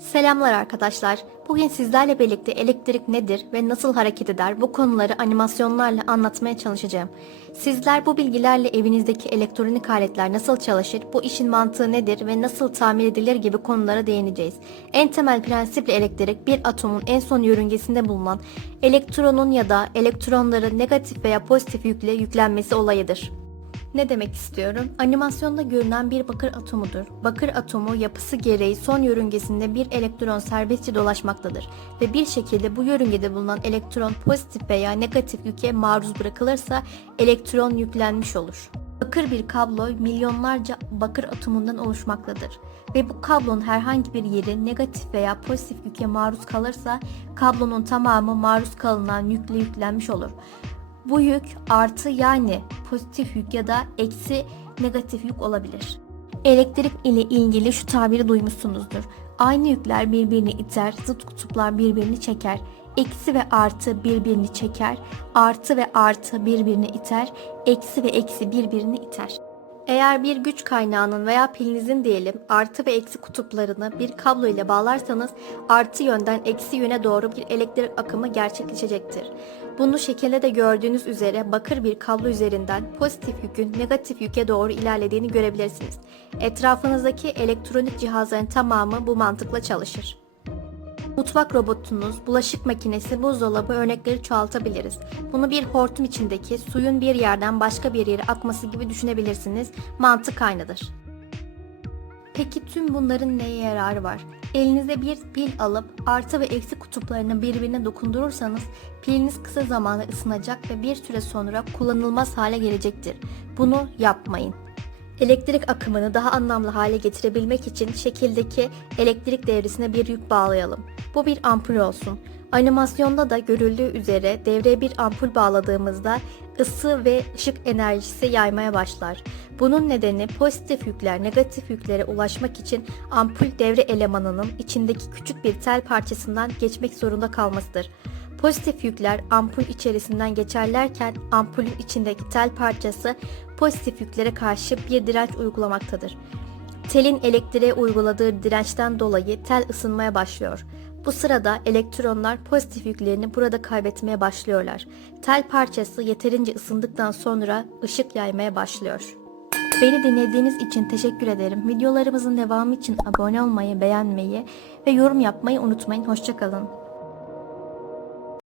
Selamlar arkadaşlar. Bugün sizlerle birlikte elektrik nedir ve nasıl hareket eder bu konuları animasyonlarla anlatmaya çalışacağım. Sizler bu bilgilerle evinizdeki elektronik aletler nasıl çalışır, bu işin mantığı nedir ve nasıl tamir edilir gibi konulara değineceğiz. En temel prensiple elektrik bir atomun en son yörüngesinde bulunan elektronun ya da elektronların negatif veya pozitif yükle yüklenmesi olayıdır. Ne demek istiyorum? Animasyonda görünen bir bakır atomudur. Bakır atomu yapısı gereği son yörüngesinde bir elektron serbestçe dolaşmaktadır ve bir şekilde bu yörüngede bulunan elektron pozitif veya negatif yüke maruz bırakılırsa elektron yüklenmiş olur. Bakır bir kablo milyonlarca bakır atomundan oluşmaktadır ve bu kablonun herhangi bir yeri negatif veya pozitif yüke maruz kalırsa kablonun tamamı maruz kalınan yükle yüklenmiş olur. Bu yük artı yani pozitif yük ya da eksi negatif yük olabilir. Elektrik ile ilgili şu tabiri duymuşsunuzdur. Aynı yükler birbirini iter, zıt kutuplar birbirini çeker. Eksi ve artı birbirini çeker, artı ve artı birbirini iter, eksi ve eksi birbirini iter. Eğer bir güç kaynağının veya pilinizin diyelim artı ve eksi kutuplarını bir kablo ile bağlarsanız artı yönden eksi yöne doğru bir elektrik akımı gerçekleşecektir. Bunu şekilde de gördüğünüz üzere bakır bir kablo üzerinden pozitif yükün negatif yüke doğru ilerlediğini görebilirsiniz. Etrafınızdaki elektronik cihazların tamamı bu mantıkla çalışır. Mutfak robotunuz, bulaşık makinesi, buzdolabı örnekleri çoğaltabiliriz. Bunu bir hortum içindeki suyun bir yerden başka bir yere akması gibi düşünebilirsiniz. Mantık aynıdır. Peki tüm bunların neye yararı var? Elinize bir pil alıp artı ve eksi kutuplarını birbirine dokundurursanız piliniz kısa zamanda ısınacak ve bir süre sonra kullanılmaz hale gelecektir. Bunu yapmayın. Elektrik akımını daha anlamlı hale getirebilmek için şekildeki elektrik devresine bir yük bağlayalım. Bu bir ampul olsun. Animasyonda da görüldüğü üzere devreye bir ampul bağladığımızda ısı ve ışık enerjisi yaymaya başlar. Bunun nedeni pozitif yükler negatif yüklere ulaşmak için ampul devre elemanının içindeki küçük bir tel parçasından geçmek zorunda kalmasıdır. Pozitif yükler ampul içerisinden geçerlerken ampulün içindeki tel parçası pozitif yüklere karşı bir direnç uygulamaktadır. Telin elektriğe uyguladığı dirençten dolayı tel ısınmaya başlıyor. Bu sırada elektronlar pozitif yüklerini burada kaybetmeye başlıyorlar. Tel parçası yeterince ısındıktan sonra ışık yaymaya başlıyor. Beni dinlediğiniz için teşekkür ederim. Videolarımızın devamı için abone olmayı, beğenmeyi ve yorum yapmayı unutmayın. Hoşçakalın.